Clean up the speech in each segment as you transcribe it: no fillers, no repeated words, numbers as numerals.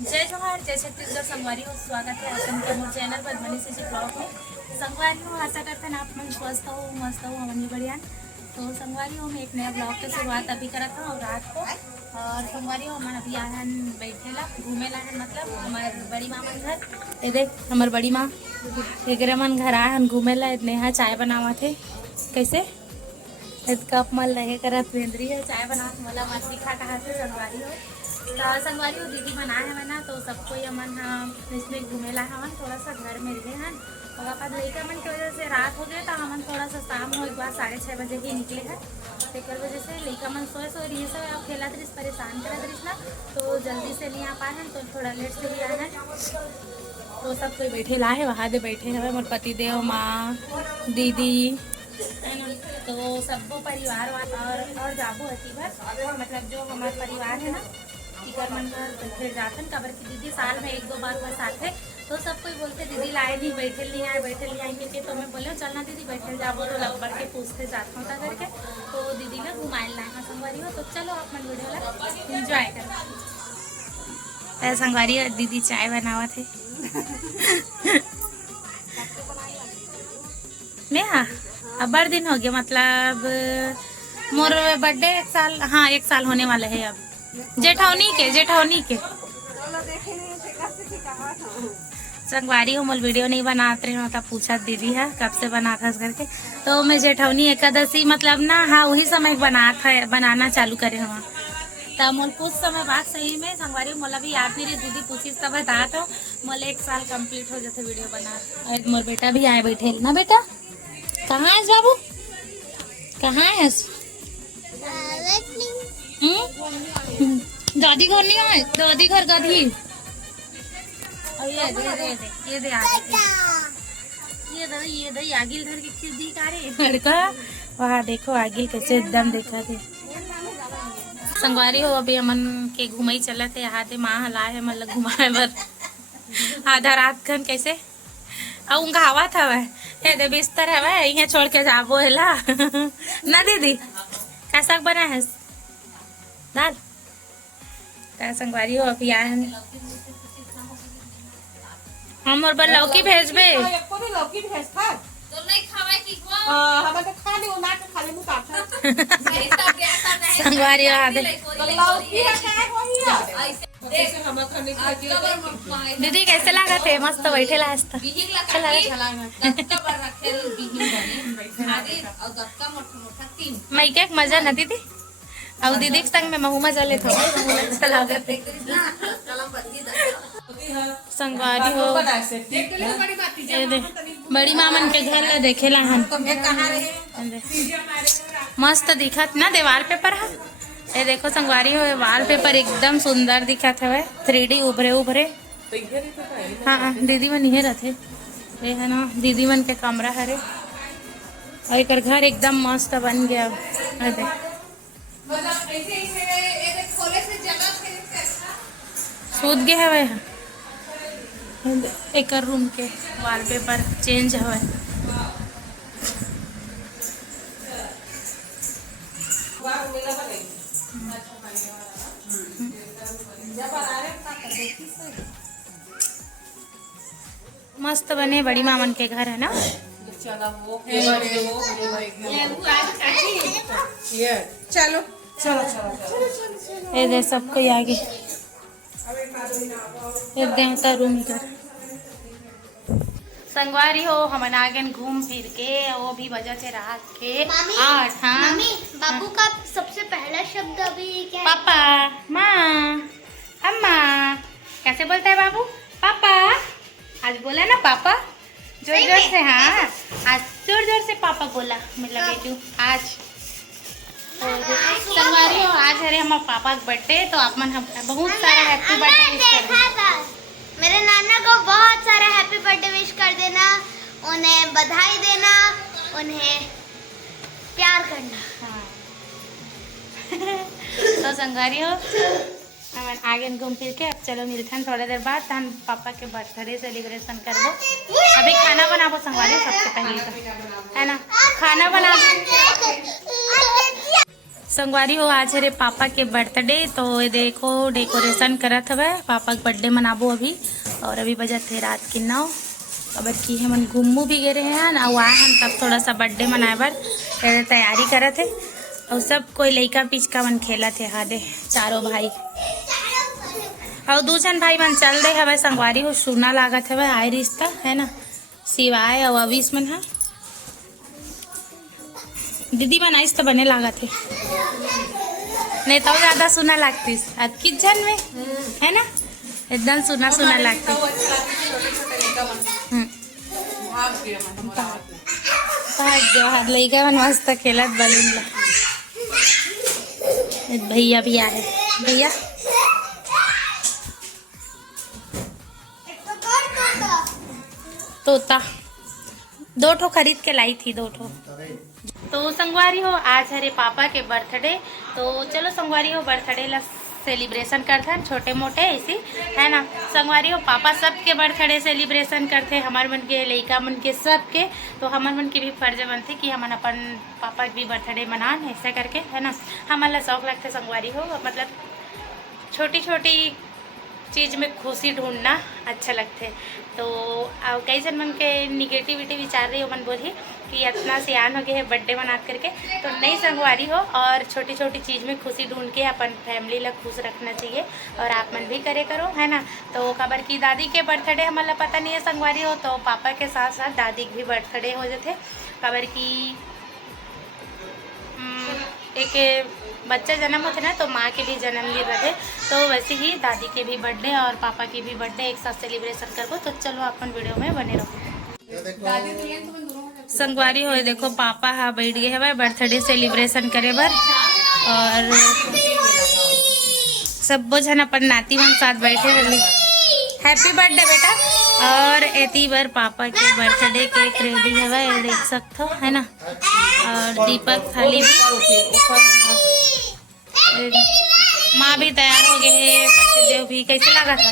जय जोहार, जय छत्तीसगढ़। संगवारी हो, स्वागत है आपका मोर चैनल पर मनी से ब्लॉग में। संगवारी हो, आशा करते हैं आप मन स्वस्थ हो, मस्त हो, हमन भी बढ़िया। तो संगवारी हो, मैं एक नया ब्लॉग की शुरुआत अभी करा था और रात को। और संगवारी हो, हम अभी आए हैं बैठेला घूमे ला है, मतलब हमारे बड़ी माँ मन घर। ये देख हमारे बड़ी माँ एक मन घर आए हैं घूमे ला। इतने यहाँ चाय बनावा थे कैसे कप मल रहे करत वेंद्री है चाय बना मला मत दिखा कहा थे संगवारी हो। तो संगवारी हो दीदी बनाए है ना, तो सबको हमन इसमें घूमेला हमन थोड़ा सा घर में रहे हैं। और अपन लड़का मन की वजह से रात हो गए तो हमन थोड़ा सा शाम हो एक बार 6:30 बजे ही निकले हैं। तो वजह से लड़का मन सोए रही सब आप खेला दृश्य परेशान करा दृश्य ना, तो जल्दी से नहीं आ पाए हैं, तो थोड़ा लेट से भी आए हैं। तो सब कोई बैठे ला है, वहाँ दे बैठे हैं मोर पति देव, माँ, दीदी है ना। तो सबको परिवार और जाबू हती भर, मतलब जो हमारे परिवार है ना टिकर मन घर बैठे जाते हैं। कबर की दीदी साल में 1-2 बार बस आते। तो सब कोई बोलते दीदी लाए नहीं, बैठे नहीं आए, बैठे नहीं आए करके। तो मैं बोले चलना दीदी बैठे जाबो, तो लगभग के पूछते जाता हूँ करके। तो दीदी ने घुमाए लाए हैं संगवारी हो। तो चलो आप मन वीडियो ला इंजॉय करें। संगवारी दीदी चाय बनावा थे मैं अब बड़ दिन हो गया, मतलब मोर बर्थडे 1 साल, हाँ 1 साल होने वाला है अब। जेठौनी के संगवारी हो मोल वीडियो नहीं बनाते रहे, मतलब पूछा दीदी है कब से बना था करके। तो मैं जेठौनी एकादशी मतलब ना, हाँ वही समय बनाना चालू करे हुआ। तो मोल कुछ समय बाद सही में संगवारी मोला भी याद नहीं रही, दीदी पूछी तब बता तो मोल 1 साल कंप्लीट हो जाते वीडियो बना। मोर बेटा भी आए बैठे ना। बेटा कहाँ है बाबू, कहाँ है? दादी घर नहीं है, दादी घर गधी। ये दे आगिल घर की खीर दी कारे लड़का। वहाँ देखो आगिल कैसे एकदम देखा थे। संगवारी हो अभी हमन के घुमाई चला थे, यहाँ थे माँ हलाए है मतलब घुमाए बर आधा रात खन कैसे और उनका हवा था वह दे बिस्तर है वह यहाँ छोड़ के जाबो है ला ना दीदी। का साग बना है? दाल। संगवारी हो अभी आए हम और बल लौकी भेजबे संगवारी दीदी कैसे लगा थे? मस्त बैठे ला मैं क्या मजा ना दीदी और दीदी के संग में महू मजा लेते संगवारी हो। बड़ी मामन के घर ला देखेला हम मस्त दिखत ना देवाल पेपर है। ये देखो संगवारी हो वाल पेपर एकदम सुंदर दिखत है, 3D उभरे। हाँ दीदी मन ये रहते ये है ना, दीदी मन के कमरा हरे और एक घर एकदम मस्त बन गया। सूद गए हवे एक रूम के वॉलपेपर चेंज हवे। मस्त बने बड़ी मामन के घर है ना। चलो ये दे सबको आगे ये देवता रूम इधर। संगवारी हो हमन आगे घूम फिर के, वो भी बजा थे रात के 8। हाँ बाबू का सबसे पहला शब्द अभी क्या है? पापा, माँ, अम्मा। कैसे बोलता है बाबू? पापा। आज बोला ना पापा जोर से। हाँ आज जोर से पापा बोला मेरा बेटू आज। संगवारी हो आज हरे हमारे पापा का बर्थडे, तो आप मन हम बहुत सारा हैप्पी बर्थडे विश कर देना। मेरे नाना को बहुत सारा हैप्पी बर्थडे विश कर देना, उन्हें बधाई देना, उन्हें प्यार करना। हाँ तो संगवारी हो हम आगे घूम फिर के अब चलो मिलते हैं थोड़ी देर बाद। हम पापा के बर्थडे सेलिब्रेशन करबो। अभी खाना बनाबो संगवारी सबसे पहले तो है ना, खाना बनाबो। संगवारी हो आज हरे पापा के बर्थडे। तो ये देखो डेकोरेशन करत हवे, पापा के बर्थडे मनाबो अभी। और अभी बजत है रात के 9। अब की है मन घूमू भी गए हैं और आए हम तब थोड़ा सा बर्थडे मनाए बर तैयारी करत है। और सब कोई लइका पिचका मन खेलत है। हादे चारों भाई और दूसरन भाई मन चल दे हवे। संगवारी हो सुना लागत हवे, आए रिश्ता है ना, सिवाय और अविस मन है। दीदी बनाइस तो बने लागत है, नहीं तो ज्यादा सुना लागतीस। अब किस जन में है ना, एकदम सुना सुना लगती। लइका मन मस्त खेलत बलून ला। भैया भी आए, भैया तोता 2 ठो खरीद के लाई थी, 2 ठो। तो संगवारी हो आज हरे पापा के बर्थडे। तो चलो संगवारी हो बर्थडे ला सेलिब्रेशन करते हैं छोटे मोटे ऐसी है ना। संगवारी हो पापा सबके बर्थडे सेलिब्रेशन करते, हमारे मन के लइका मन के सबके। तो हमारे मन के भी फर्ज बनते कि हम अपन पापा के भी बर्थडे मनान ऐसे करके है ना। हमारा शौक लगता संगवारी हो, मतलब छोटी छोटी चीज़ में खुशी ढूंढना अच्छा लगता है। तो कई जन मन के निगेटिविटी विचार रही हो, मन बोली कि इतना सियान हो गए है बर्थडे मना करके। तो नहीं संगवारी हो, और छोटी छोटी चीज़ में खुशी ढूंढ के अपन फैमिली ला खुश रखना चाहिए। और आप मन भी करे करो है ना। तो खबर की दादी के बर्थडे हमारा पता नहीं है संगवारी हो, तो पापा के साथ साथ दादी के भी बर्थडे हो जाते। खबर की एक बच्चा जन्म होते ना, तो माँ के भी जन्मदिन रहते। तो वैसे ही दादी के भी बर्थडे और पापा की भी बर्थडे एक साथ सेलिब्रेशन करबो। तो चलो अपन वीडियो में बने रहो। संगवारी हो देखो पापा हाँ बैठ गए है बर्थडे सेलिब्रेशन करे बर। और सब जन अपन नाती मन साथ बैठे रहे। हैप्पी बर्थडे बेटा। और एती बार पापा के बर्थडे केक रेडी है, देख सकते हो है ना। और दीपक थाली भी, माँ भी तैयार हो गए है, पतिदेव भी। कैसे लगा था?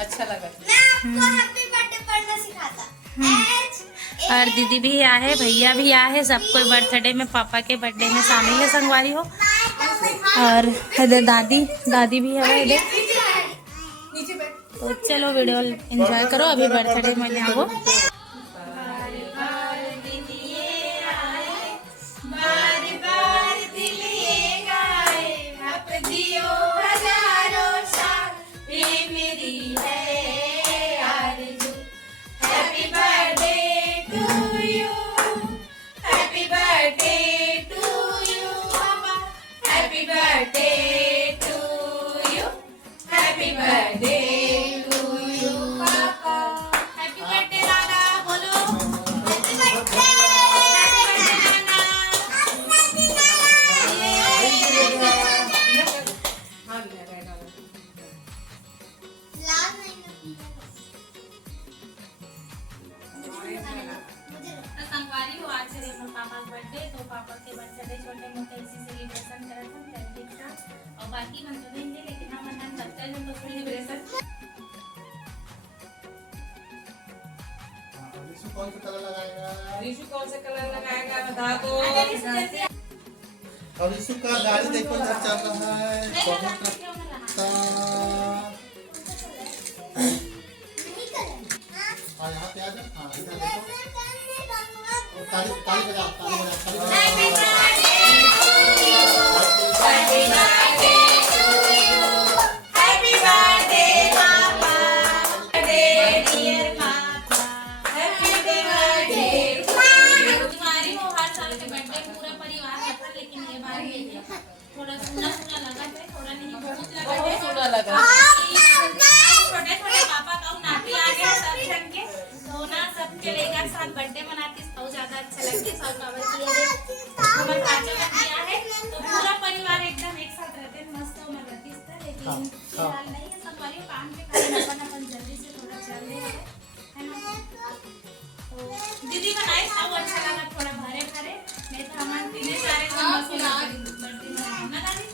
अच्छा लगा। और दीदी भी आए, भैया भी आए, सब कोई बर्थडे में पापा के बर्थडे में शामिल है संगवारी हो। और इधर दादी भी है इधर। तो चलो वीडियो एंजॉय करो, अभी बर्थडे में जाओ। पापा का बर्थडे, तो पापा के बर्थडे छोटे मोटे ऐसे सेलिब्रेशन करते हैं फैमिली का। और बाकी मन तो नहीं, लेकिन हम मन करते हैं तो सेलिब्रेशन। ऋषु कौन सा कलर लगाएगा? ऋषु कौन सा कलर लगाएगा बता दो। और ऋषु का गाड़ी देखो इधर चल रहा है, यहाँ पे आ जाओ। हाँ इधर देखो, ताली ताली बजाओ, ताली बजाओ, ताली बजाओ। हैप्पी बर्थडे पापा, डियर पापा, हैप्पी बर्थडे। तुम्हारी हो हर साल के बर्थडे पूरा परिवार रहता, लेकिन ये बार ये थोड़ा सुना सुना लगा है, थोड़ा नहीं बहुत लगा है। बहुत सुना लगा। छोटे छोटे पापा का नाती आ गए सब जन के, तो ना सबके लेकर साथ बर्थडे मनाती तो ज्यादा अच्छा लगती। सब बाबा जी हमारे चाचा का दिया है, तो पूरा परिवार एकदम एक साथ रहते हैं, मस्त उम्र रहती है। लेकिन फिलहाल नहीं है, सब वाले काम के कारण अपन जल्दी से थोड़ा चल रहे हैं है ना। तो दीदी बनाए सब अच्छा लगा, थोड़ा भरे भरे, नहीं तो हमारे तीन सारे बर्थडे मनाना। दादी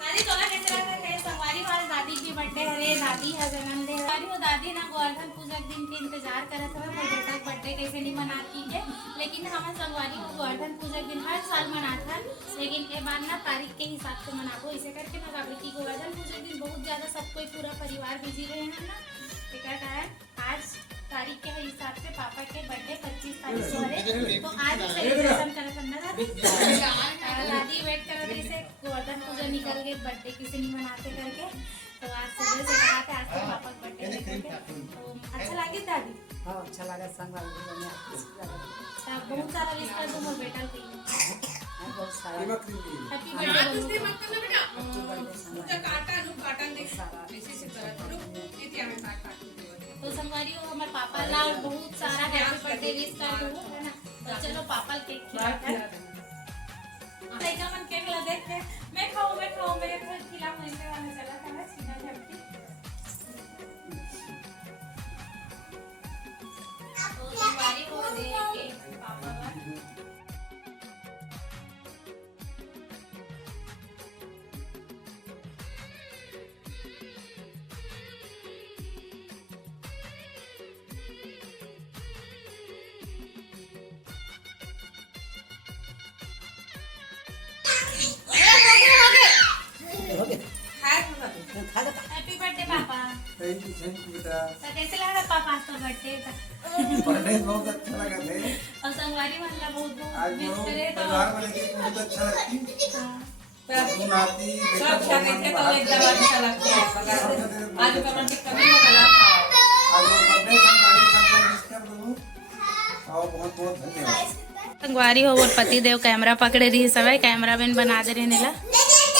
दादी तोला कैसे लगा है? संगवारी वाले दादी की बर्थडे है, दादी है जन्म दे हमारी वो दादी ना गोवर्धन पूजा के दिन के इंतजार करत हवे मोर बेटा के बर्थडे कैसे नहीं मनाती के, लेकिन हम संगवारी को गोवर्धन पूजा के दिन हर साल मनाते हैं, लेकिन ये बार ना तारीख के हिसाब से मनाबो इसे करके ना काबर की गोवर्धन पूजा के दिन बहुत ज्यादा सब कोई पूरा परिवार बिजी रहे हैं ना, एकर कारण आज तारीख के हिसाब से पापा के बर्थडे 25 तारीख को है, तो आज सेलिब्रेशन करत हन ना दादी वेट करत रही से गोवर्धन पूजा निकल गए बर्थडे किसी नहीं मनाते करके, तो आज सुबह से कराते आज तो पापा का बर्थडे करके, तो अच्छा लगी दादी। हाँ अच्छा लगा संगवारी में बहुत सारा विश कर दो मोर बेटा को, बहुत सारा हैप्पी बर्थडे। तो संगवारी हो हमारे पापा ला और बहुत सारा हैप्पी बर्थडे विश कर दो है ना, तो चलो पापा केक खिलाते हैं। लड़का मन केक ला देख के मैं खाऊं मैं खिलाऊं इनके वाला चला था सीधा झपटी। तो संगवारी हो दे केक पापा ला। हैप्पी बर्थडे पापा। थैंक यू बेटा। तो कैसे लगा पापा आज तो बर्थडे था? बर्थडे बहुत अच्छा लगा थे। और संगवारी वाला बहुत आज मिस वो करे तो परिवार वाले की बहुत अच्छा लगती। तुम आती सब जाने थे तो एकदम अच्छा लगता है। आज कमर की कमी हो गया। आज वो बर्थडे संगवारी सब मिस कर दूं और बहुत बहुत धन्यवाद। संगवारी हो और पति देव कैमरा पकड़े रही सब कैमरा मैन बना दे रहे नीला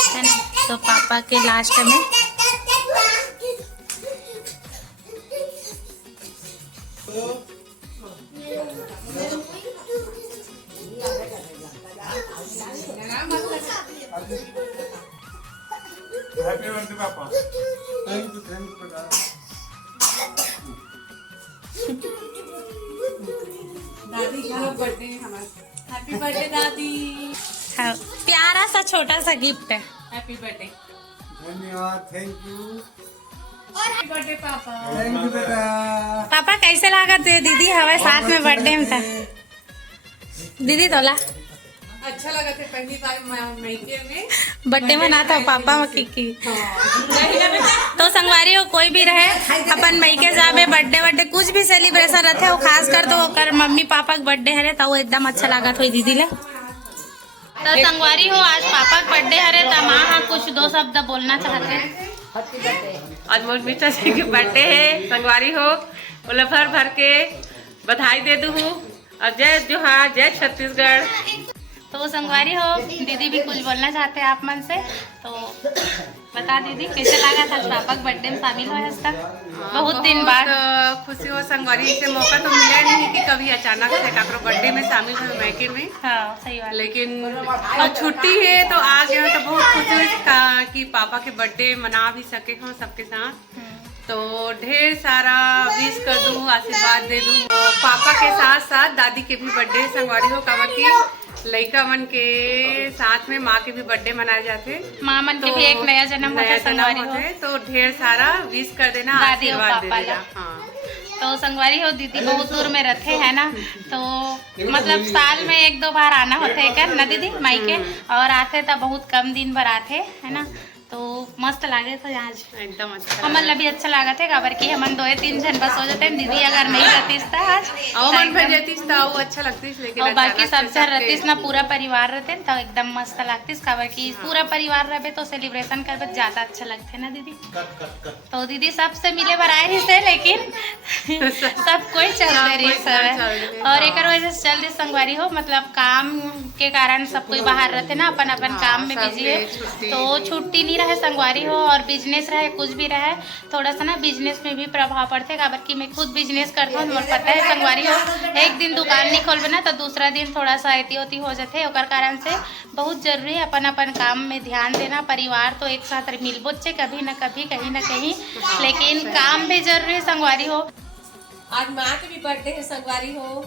है ना, तो पापा के लास्ट में हैप्पी बर्थडे पापा। थैंक यू बेटा। दादी का बर्थडे है हमारा। हैप्पी बर्थडे दादी। हाँ, प्यारा सा छोटा सा गिफ्ट है। Happy birthday. धन्यवाद। Thank you. हैप्पी बर्थडे पापा। थैंक यू बेटा। पापा कैसे लगा थे दीदी हमारे साथ में बर्थडे में था दीदी तोला अच्छा लगा था पहली बार मैके में बर्थडे में ना था पापा की तो संगवारी हो कोई भी रहे अपन मैके जाबे बर्थडे कुछ भी सेलिब्रेशन रहते हो खास कर तो कर मम्मी पापा का बर्थडे है तो वो एकदम अच्छा लगा था दीदी ले। तो संगवारी हो आज पापा का बर्थडे है तो माँ हाँ कुछ दो शब्द बोलना चाहते हैं। आज मोर बेटा जी के बर्थडे है संगवारी हो बोले भर भर के बधाई दे दूँ और जय जोहार जय छत्तीसगढ़। तो वो संगवारी हो दीदी भी कुछ बोलना चाहते हैं आप मन से तो बता दीदी कैसे लगा था पापा के बर्थडे में शामिल हुआ आज तक बहुत दिन बाद खुशी हो संगवारी से मौका तो मिला नहीं कि कभी अचानक से काकरो बर्थडे में शामिल हुए मैके में। हाँ सही बात लेकिन अब छुट्टी है तो आ गए तो बहुत खुशी हुई कि पापा के बर्थडे मना भी सके हो सबके साथ। तो ढेर सारा विश कर दूँ आशीर्वाद दे दूँ। पापा के साथ साथ दादी के भी बर्थडे संगवारी हो काबर की लड़का मन के साथ में माँ के भी बर्थडे मनाए जाते माँ मन के भी एक नया जन्म होता है संगवारी हो तो ढेर सारा विश कर देना दादी और आशीर्वाद दे पापा देना। हाँ तो संगवारी हो दीदी बहुत दूर में रहते है ना तो मतलब साल में 1-2 बार आना होता है क्या ना दीदी मायके और आते तो बहुत कम दिन भर आते है ना तो मस्त लागे थे आज एकदम अच्छा हमन भी अच्छा लगा थे काबर की हमन 2-3 जन बस हो जाते दीदी अगर नहीं रहती था आज और मन भर जाती था वो अच्छा लगती लेकिन और बाकी सब जन रहतीस ना पूरा परिवार रहते तो एकदम मस्त लगतीस काबर की पूरा परिवार रहे तो सेलिब्रेशन करबे ज्यादा अच्छा लगते ना दीदी। तो दीदी सबसे मिले बार आए ही से लेकिन सब कोई चल रही सब और एक वजह से चल रही संगवारी हो मतलब काम के कारण सब कोई बाहर रहते ना अपन अपन काम में बिजी है तो छुट्टी नहीं रहे संगवारी हो और बिजनेस रहे कुछ भी रहे थोड़ा सा ना बिजनेस में भी प्रभाव पड़ते काबर की मैं खुद बिजनेस करता हूँ मुझे पता है संगवारी हो एक दिन दुकान नहीं खोलबे ना तो दूसरा दिन थोड़ा सा ऐती हो जाते ओकर कारण से बहुत जरूरी है अपन अपन काम में ध्यान देना। परिवार तो एक साथ मिलबो चे कभी ना कभी कहीं ना कहीं लेकिन काम भी जरूरी है संगवारी हो। आज माँ के भी बर्थडे है संगवारी हो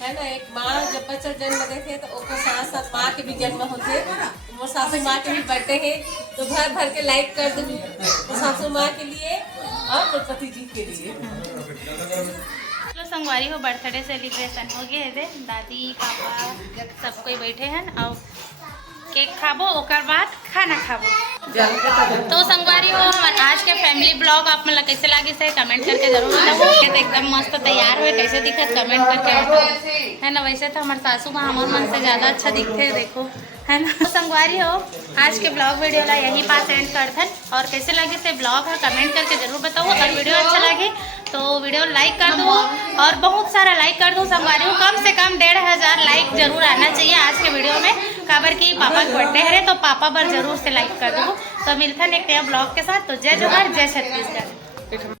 है ना। एक माँ जब बच्चा जन्म ले थे तो उसके साथ साथ माँ के भी जन्म होते वो सासू माँ के भी बर्थडे है तो भर भर के लाइक कर दूँ वो सासू माँ के लिए और सरस्वती जी के लिए। चलो संगवारी हो बर्थडे सेलिब्रेशन हो गए थे, दादी पापा सब कोई बैठे हैं और केक खाबो ओकर बाद खाना खाबो। तो संगवारी हो हमारे आज के फैमिली ब्लॉग आप मतलब कैसे लगे से कमेंट करके जरूर बताओ। तो एकदम मस्त तैयार हुए कैसे दिखत कमेंट करके बताओ, है ना। वैसे तो हमारे सासू माँ हमारे मन से ज़्यादा अच्छा दिखते देखो, है ना। तो संगवारी हो आज के ब्लॉग वीडियो ला यहीं पास एंड करथन और कैसे लगे से ब्लॉग है कमेंट करके जरूर बताओ। और वीडियो अच्छा लगे तो वीडियो लाइक कर दो और बहुत सारा लाइक कर दो संगवारी हो, कम से कम 1500 लाइक जरूर आना चाहिए आज के वीडियो में। खबर की पापा के बर्थडे है तो पापा पर जरूर से लाइक कर दो। तो मिलते हैं एक नया ब्लॉग के साथ। तो जय जोहार जय छत्तीसगढ़।